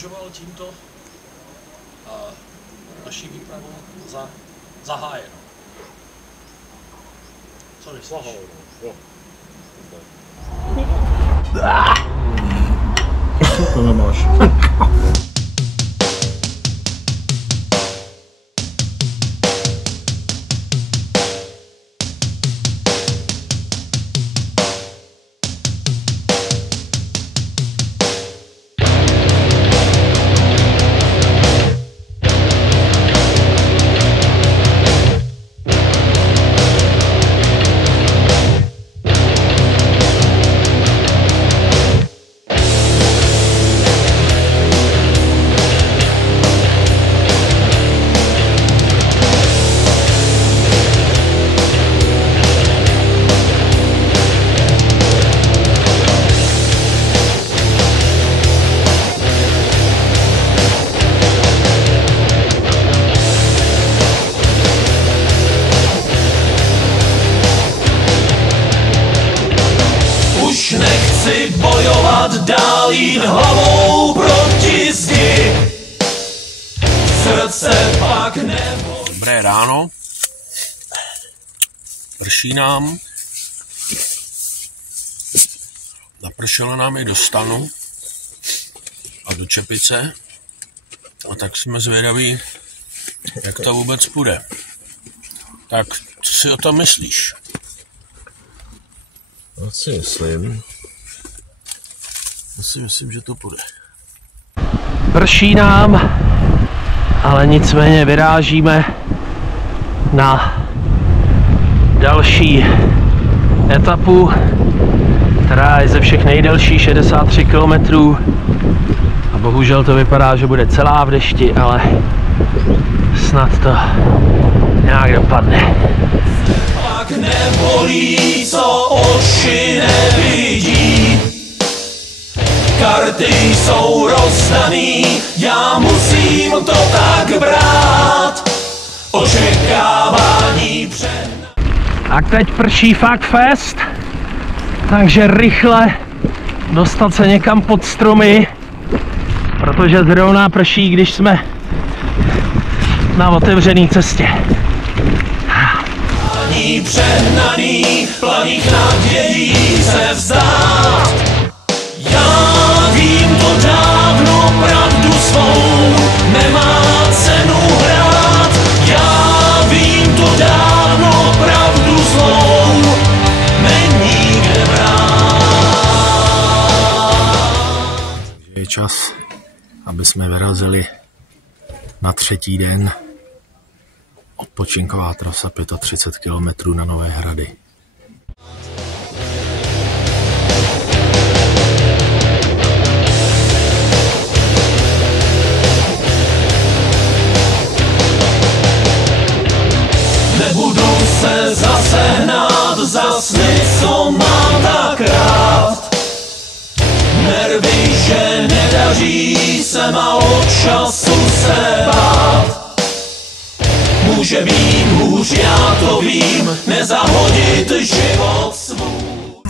považoval tímto naší výpravu za zahájenou. Co myslíš? Jo. To nemáš. Nechci bojovat dál, jít hlavou proti zdi. Srdce pak nebo... Dobré ráno. Prší nám. Napršelo nám i do stanu a do čepice. A tak jsme zvědaví, jak to vůbec půjde. Tak, co si o tom myslíš? Já si myslím. Já si myslím, že to půjde. Prší nám, ale nicméně vyrážíme na další etapu, která je ze všech nejdelší, 63 km. A bohužel to vypadá, že bude celá v dešti, ale snad to nějak dopadne. Pak nebolí, co oči nevidí. Karty jsou rozdaný, já musím to tak brát. Očekávání před... A teď prší fakt fest, takže rychle dostat se někam pod stromy, protože zrovna prší, když jsme na otevřené cestě. Ani přehnaný, planých nadějí se vzdát. Já vím to dávno, pravdu svou nemá cenu hrát. Já vím to dávno, pravdu zlou není kde brát. Je čas, aby jsme vyrazili na třetí den. Odpočinková trasa 35 km na Nové Hrady. Nebudu se zase hnát za sny, co mám tak rád. Nervy, že nedaří se málo času se bát. Může být hůř, já to vím, nezahodit život svůj.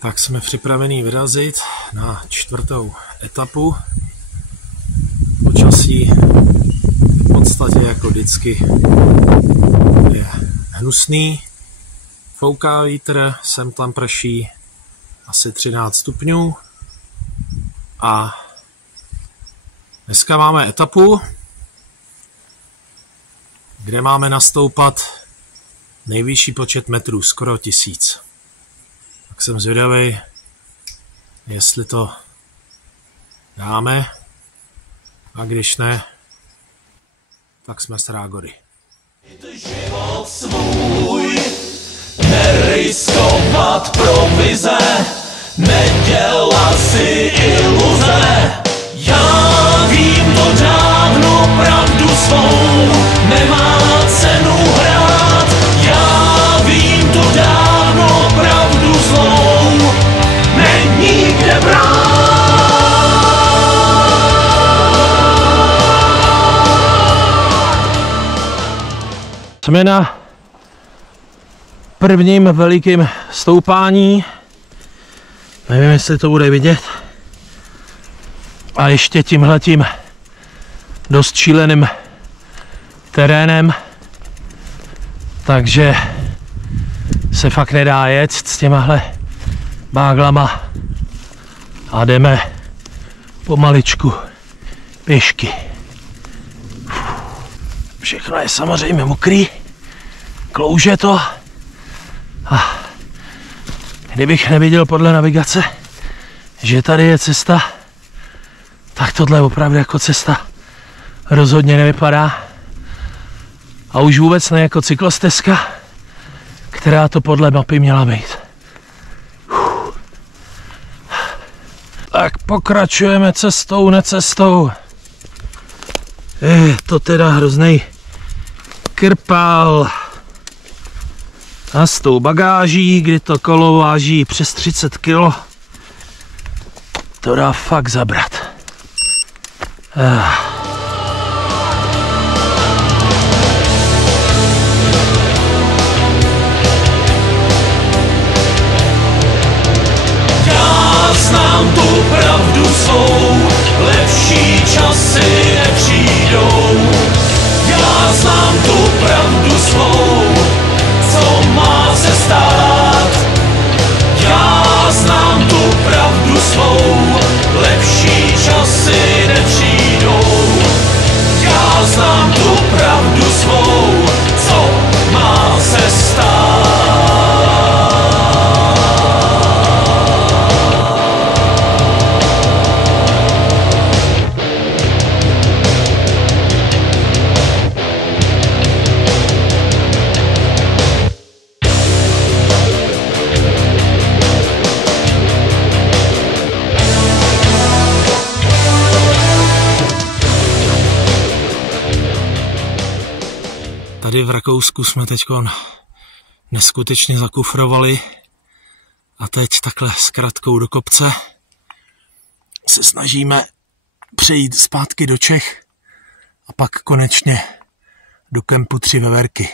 Tak jsme připraveni vyrazit na čtvrtou etapu. Počasí v podstatě jako vždycky je hnusný. Fouká vítr, sem tam prší asi 13 stupňů. A dneska máme etapu, kde máme nastoupat nejvyšší počet metrů, skoro 1000. Tak jsem zvědavý, jestli to dáme, a když ne, tak jsme z Rágory. Život svůj neriskovat provize, nedělat si iluze. Já vím to dávno, pravdu svou nemá cenu hrát. Já vím to dávno, pravdu zlou není kde brát. Jsme na prvním velikým stoupání. Nevím, jestli to bude vidět. A ještě tímhletím dost šíleným terénem, takže se fakt nedá jet s těmahle báglama a jdeme pomaličku pěšky. Všechno je samozřejmě mokrý, klouže to a kdybych neviděl podle navigace, že tady je cesta, tak tohle opravdu jako cesta rozhodně nevypadá. A už vůbec ne jako cyklostezka, která to podle mapy měla být. Tak pokračujeme cestou, necestou. Je to teda hroznej krpál. A s tou bagáží, kdy to kolo váží přes 30 kg, to dá fakt zabrat. Já znám tu pravdu svou, lepší časy nepřijdou. Já znám tu pravdu svou, co má se stát. Já znám tu pravdu svou, lepší časy nepřijdou. Já znám tu pravdu svou, co má se stát. Tady v Rakousku jsme teď neskutečně zakufrovali a teď takhle s kratkou do kopce se snažíme přejít zpátky do Čech a pak konečně do kempu 3 veverky.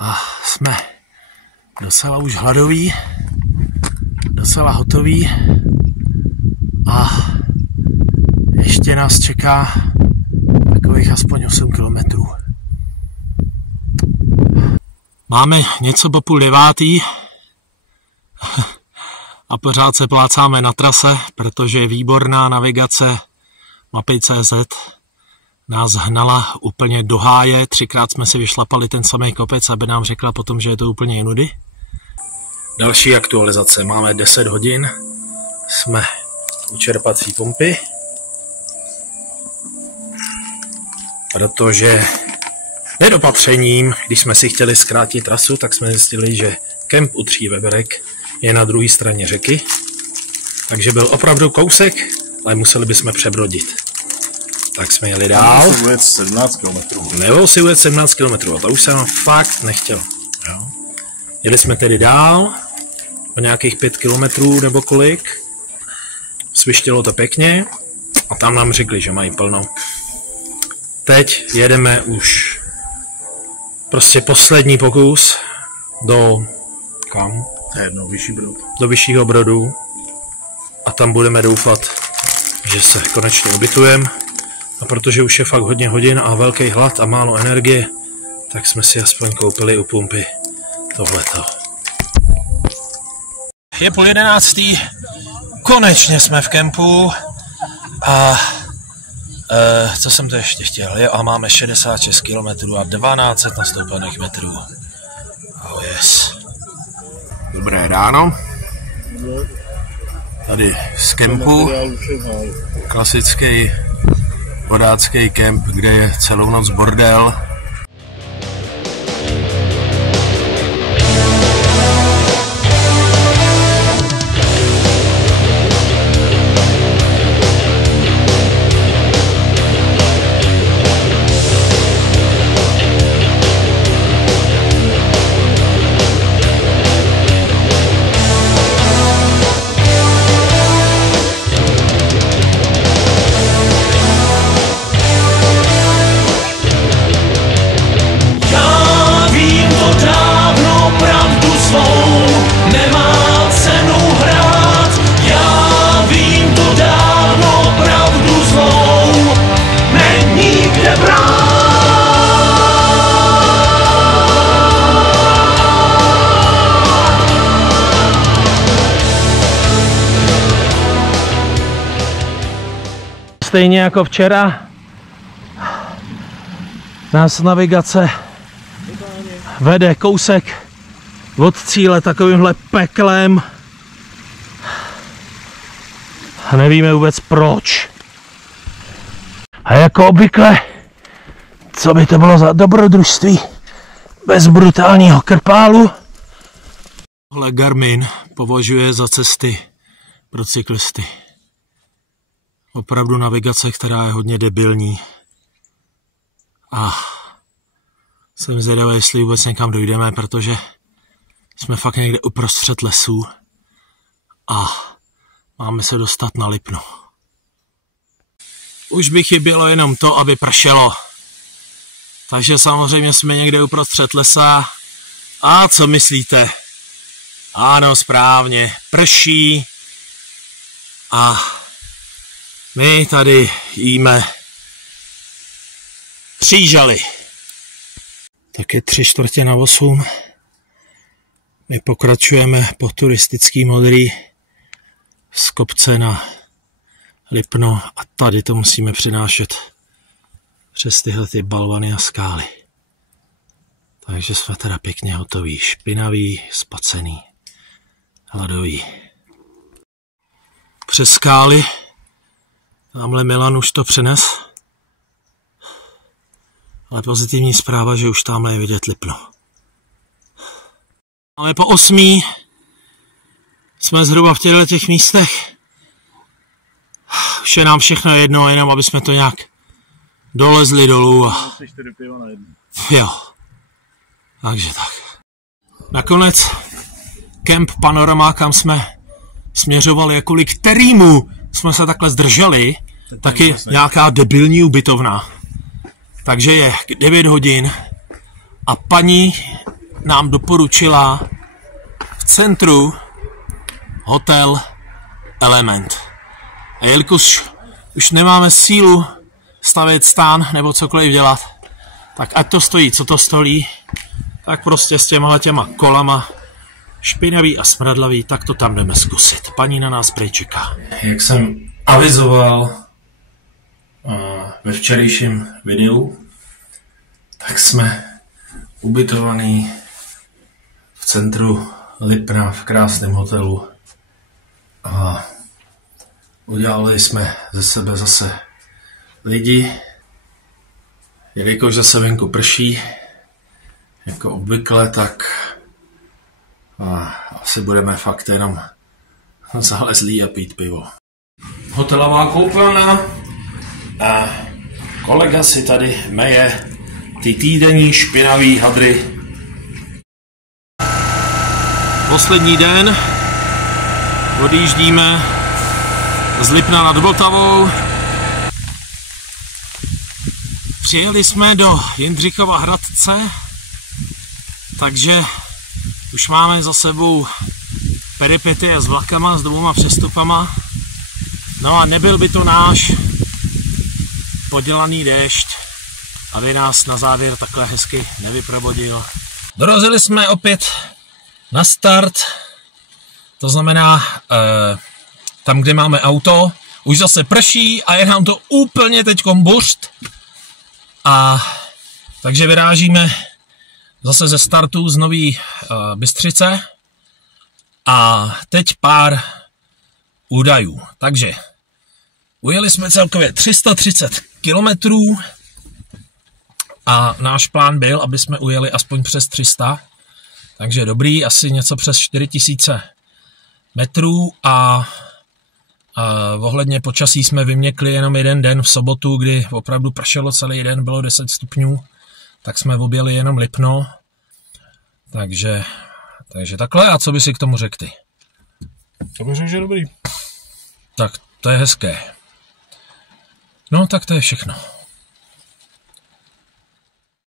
A jsme docela už hladoví, docela hotoví a ještě nás čeká takových aspoň 8 kilometrů. Máme něco po 8:30 a pořád se plácáme na trase, protože výborná navigace mapy.cz nás hnala úplně do háje. 3krát jsme si vyšlapali ten samý kopec, aby nám řekla potom, že je to úplně jinudy. Další aktualizace. Máme 10 hodin, jsme u čerpací pompy, protože nedopatřením, když jsme si chtěli zkrátit trasu, tak jsme zjistili, že kemp u 3 veverek je na druhé straně řeky. Takže byl opravdu kousek, ale museli bychom přebrodit. Tak jsme jeli dál. Nebo si ujet 17 km. Nebo si ujet 17 km. A to už jsem fakt nechtěl. Jo. Jeli jsme tedy dál, o nějakých 5 km nebo kolik. Svištělo to pěkně a tam nám řekli, že mají plno. Teď jedeme už prostě poslední pokus do kam? Vyšší Brod. Do Vyššího Brodu a tam budeme doufat, že se konečně ubytujeme. A protože už je fakt hodně hodin a velký hlad a málo energie, tak jsme si aspoň koupili u pumpy tohleto. Je 10:30, konečně jsme v kempu a co jsem to ještě chtěl? Jo, a máme 66 km a 1200 nastoupených metrů. Oh yes. Dobré ráno. Tady z kempu. Klasický vodácký kemp, kde je celou noc bordel. stejně jako včera nás navigace vede kousek od cíle takovýmhle peklem. A nevíme vůbec proč. A jako obvykle, co by to bylo za dobrodružství bez brutálního krpálu? Tohle Garmin považuje za cesty pro cyklisty. Opravdu navigace, která je hodně debilní. A jsem zvědavý, jestli vůbec někam dojdeme, protože jsme fakt někde uprostřed lesů a máme se dostat na Lipno. Už by chybělo jenom to, aby pršelo. Takže samozřejmě jsme někde uprostřed lesa. A co myslíte? Ano, správně, prší. A my tady jíme křížaly. Tak je 7:45. My pokračujeme po turistický Modrý z kopce na Lipno a tady to musíme přinášet přes tyhle ty balvany a skály. Takže jsme teda pěkně hotoví, špinavý, spacený, hladový. Přes skály, tamhle Milan už to přenes, ale pozitivní zpráva, že už tamhle je vidět Lipno. Ale po 8. jsme zhruba v těchto místech. Už je nám všechno jedno, jenom aby jsme to nějak dolezli dolů a... Jo. Takže tak. Nakonec kemp Panorama, kam jsme směřovali a kvůli kterýmu jsme se takhle zdrželi, taky nějaká debilní ubytovna. Takže je 9 hodin a paní nám doporučila v centru hotel Element. A jelikož už nemáme sílu stavět stán nebo cokoliv dělat, tak ať to stojí, co to stojí, tak prostě s těma kolama špinavý a smradlavý, tak to tam jdeme zkusit. Paní na nás prej čeká. Jak jsem avizoval ve včerejším videu, tak jsme ubytovaní v centru Lipna v krásném hotelu a udělali jsme ze sebe zase lidi, jelikož zase venku prší, jako obvykle, tak asi budeme fakt jenom zalezlí a pít pivo. Hotelová koupelna a kolega si tady meje ty týdenní špinavý hadry. Poslední den, odjíždíme z Lipna nad Vltavou. Přijeli jsme do Jindřichova Hradce, takže už máme za sebou peripetie s vlakama, s 2 přestupama. No a nebyl by to náš podělaný déšť, aby nás na závěr takhle hezky nevyprobodil. Dorazili jsme opět na start, to znamená tam, kde máme auto, už zase prší a je nám to úplně teďkom buřt. A takže vyrážíme zase ze startu z Nový Bystřice a teď pár údajů. Takže ujeli jsme celkově 330 kilometrů a náš plán byl, aby jsme ujeli aspoň přes 300, takže dobrý, asi něco přes 4000 metrů a ohledně počasí jsme vyměkli jenom jeden den v sobotu, kdy opravdu pršelo celý den, bylo 10 stupňů, tak jsme objeli jenom Lipno. Takže takhle, a co by si k tomu řekl ty? To bych řekl, že dobrý. Tak to je hezké. No tak to je všechno.